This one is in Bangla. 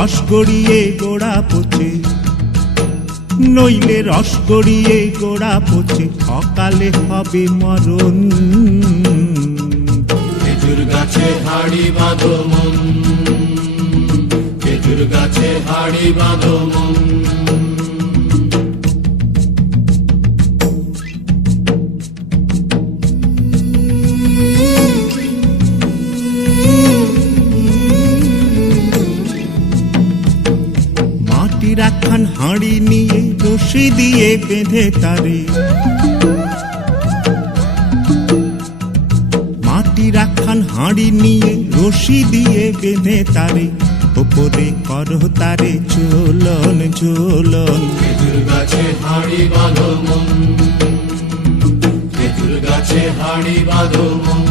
রস গড়িয়ে গোড়া পচে, নইলে রস গড়িয়ে গোড়া পচে, অকালে হবে মরণ। খেজুর গাছে হাড়ি বাঁধো মন, খেজুর গাছে হাড়ি বাঁধো মন। মাটির একখান হাঁড়ি নিয়ে রশি দিয়ে বেঁধে তারে, মাটির একখান হাঁড়ি নিয়ে রশি দিয়ে বেঁধে তারে, ওপরে করো তারে ঝোলন ঝোলন। খেজুর গাছে হাড়ি বাঁধো মন, খেজুর গাছে হাড়ি বাঁধো মন।